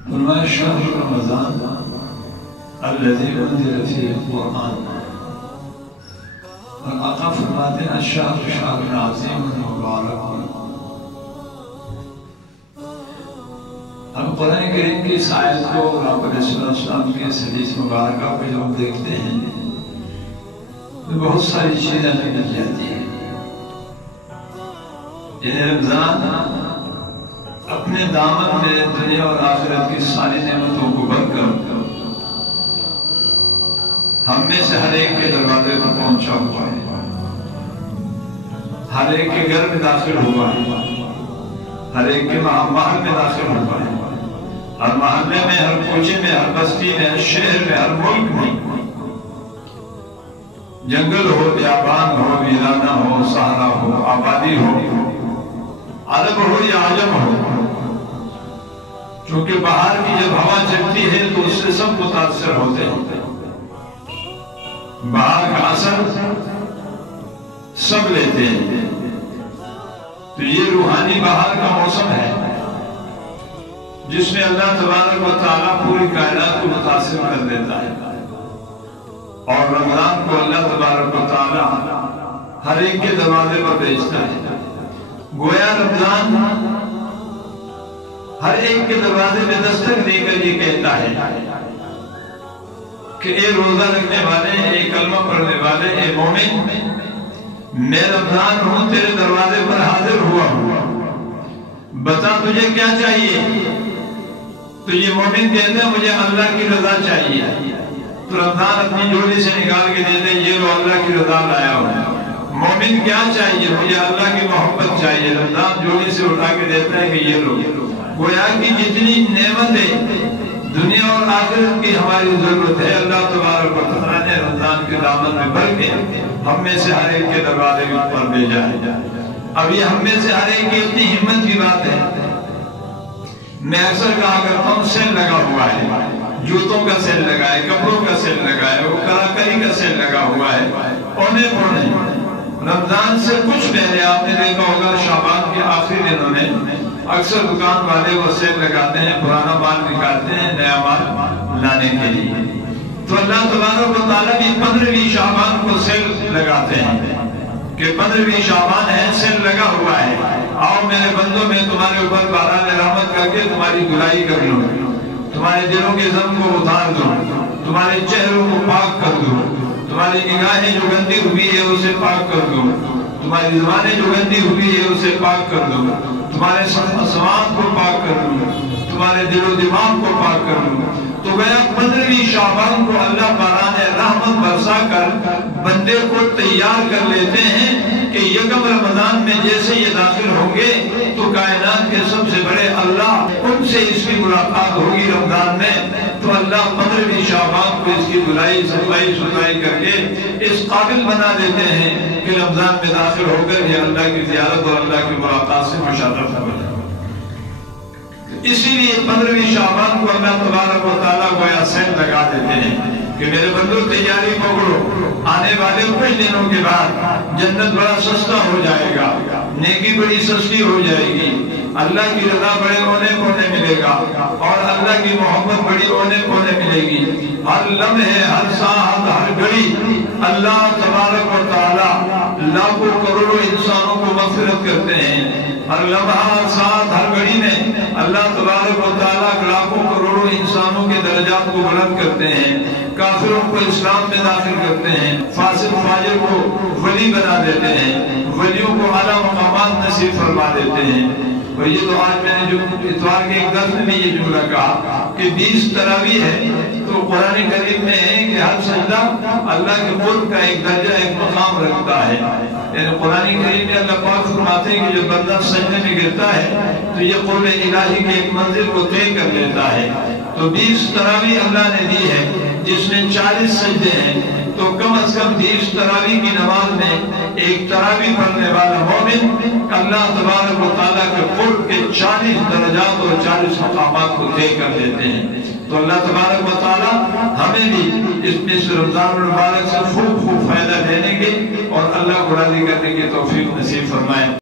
فرمایا شہر رمضان الذی انزل فیہ القرآن، اور آقا فرماتے ہیں الشہر شہر عظیم مبارک۔ اب قرآن کریم کی اس آیت کو اور آپ علیہ السلام کی اس حدیث مبارکہ کو جب ہم دیکھتے ہیں تو بہت ساری چیزیں ہمیں مل جاتی ہیں۔ یہ رمضان اپنے دامن میں دنیا اور آخرت کی ساری نعمتوں کو بھر کر ہم میں سے ہر ایک کے دروازے پر پہنچا ہوا ہے، ہر ایک کے گھر میں داخل ہوا ہے، ہر ایک کے محل میں داخل ہوا ہے، ہر محلے میں، ہر کوچے میں، ہر بستی میں، ہر شہر میں، ہر ملک میں، جنگل ہو، بیابان ہو، ویرانہ ہو، صحرا ہو، آبادی ہو، عرب ہو یا عجم ہو، چونکہ باہر کی جب ہوا چلتی ہے تو اس سے سب متاثر ہوتے ہیں، باہر کا اثر سب لیتے ہیں۔ تو یہ روحانی باہر کا موسم ہے جس میں اللہ تبارک و تعالیٰ پوری کائنات کو متاثر کر دیتا ہے، اور رمضان کو اللہ تبارک و تعالیٰ ہر ایک کے دروازے پر بھیجتا ہے۔ گویا رمضان ہر ایک کے دروازے میں دستک دے کر یہ کہتا ہے کہ اے روزہ رکھنے والے، اے کلمہ پڑھنے والے، اے مومن، میں رمضان ہوں، تیرے دروازے پر حاضر ہوا ہوں، بتا تجھے کیا چاہیے؟ تو یہ مومن کہتے ہیں مجھے اللہ کی رضا چاہیے، تو رمضان اپنی جھولی سے نکال کے دیتے ہیں، یہ لو اللہ کی رضا لایا ہوں۔ مومن کیا چاہیے؟ مجھے اللہ کی محبت چاہیے، رمضان جھولی سے اٹھا کے دیتا ہے کہ یہ لو۔ گویا کی جتنی نعمتیں دنیا اور آخرت کی ہماری ضرورت ہے، اللہ تبارک و تعالیٰ نے رمضان کے دامن میں بھر کے ہم میں سے ہر ایک کے دروازے پر بھیجا ہے۔ اب یہ ہم میں سے ہر ایک کی اتنی ہمت کی بات ہے، میں اکثر کہا کرتا ہوں سیل لگا ہوا ہے، جوتوں کا سیل لگا ہے، کپڑوں کا سیل لگا ہے، وہ کراکری کا سیل لگا ہوا ہے، پونے پونے۔ رمضان سے کچھ پہلے آپ نے دیکھا ہوگا شعبان کے آخری دنوں میں اکثر دکان والے وہ سیل لگاتے ہیں، پرانا مال نکالتے ہیں نیا مال لانے کے لیے۔ تو اللہ تبارک و تعالیٰ بھی 15ویں شعبان کو سیل لگاتے ہیں کہ 15ویں شعبان ہے، سیل لگا ہوا ہے، آؤ میرے بندوں میں تمہارے اوپر باران رحمت کر کے تمہاری دھلائی کر لوں، تمہارے دلوں کے ضم کو اتار دوں، تمہارے چہروں کو پاک کر دوں، تمہاری نگاہیں جو گندی ہوئی ہے اسے پاک کر دوں، تمہاری زبانیں جو گندی ہوئی ہے اسے پاک کر دوں، تمہارے سماعت کو پاک کر دوں، تمہارے دل و دماغ کو پاک کر دوں۔ تو گویا 15ویں شعبان کو اللہ باران رحمت برسا کر بندے کو تیار کر لیتے ہیں کہ یکم رمضان میں جیسے یہ داخل ہوں گے تو کائنات کے سب سے بڑے اللہ ان سے اس کی ملاقات ہوگی رمضان میں، تو اللہ 15ویں شعبان کو اس کی دھلائی صفائی ستھرائی کر کے اس قابل بنا دیتے ہیں کہ رمضان میں داخل ہو کر یہ اللہ کی زیارت اور اللہ کی ملاقات سے مشرف ہو جائے۔ اسی لیے 15ویں شعبان کو اللہ تبارک و تعالیٰ گویا سیل لگا دیتے ہیں کہ میرے بندو تیاری پکڑو، آنے والے کچھ دنوں کے بعد جنت بڑا سستا ہو جائے گا، نیکی بڑی سستی ہو جائے گی، اللہ کی رضا بڑے اونے پونے ملے گا، اور اللہ کی محبت بڑی اونے پونے ملے گی۔ ہر لمحے، ہر ساعت، ہر گھڑی اللہ تبارک و تعالیٰ لاکھوں کروڑوں انسانوں کو مغفرت کرتے ہیں۔ ہر لمحہ، ہر ساعت، ہر گھڑی میں اللہ تبارک و تعالیٰ لاکھوں کروڑوں انسانوں کے درجات کو بلند کرتے ہیں، کافروں کو اسلام میں داخل کرتے ہیں، فاسق فاجر کو ولی بنا دیتے ہیں، ولیوں کو اعلیٰ مقامات نصیب فرما دیتے ہیں۔ اور یہ تو آج میں نے جو اتوار کے ایک درس میں یہ جملہ کہا کہ 20 تراویح ہے، تو قرآن کریم میں ہے کہ ہر سجدہ اللہ کے قرب کا ایک درجہ، ایک مقام رکھتا ہے۔ یعنی قرآن کریم میں اللہ پاک فرماتے ہیں کہ جو بندہ سجدے میں گرتا ہے تو یہ قرب الہی کے ایک منزل کو طے کر لیتا ہے۔ تو 20 تراویح اللہ نے دی ہے، جس میں 40 سجدے ہیں، تو کم از کم 20 تراویح کی نماز میں ایک تراویح پڑھنے والا مومن اللہ تبارک و تعالیٰ کے قرب کے 40 درجات اور 40 مقامات کو طے کر لیتے ہیں۔ تو اللہ تبارک و تعالیٰ ہمیں بھی اس رمضان المبارک سے خوب فائدہ دینے کے اور اللہ کو راضی کرنے کی توفیق نصیب فرمائے۔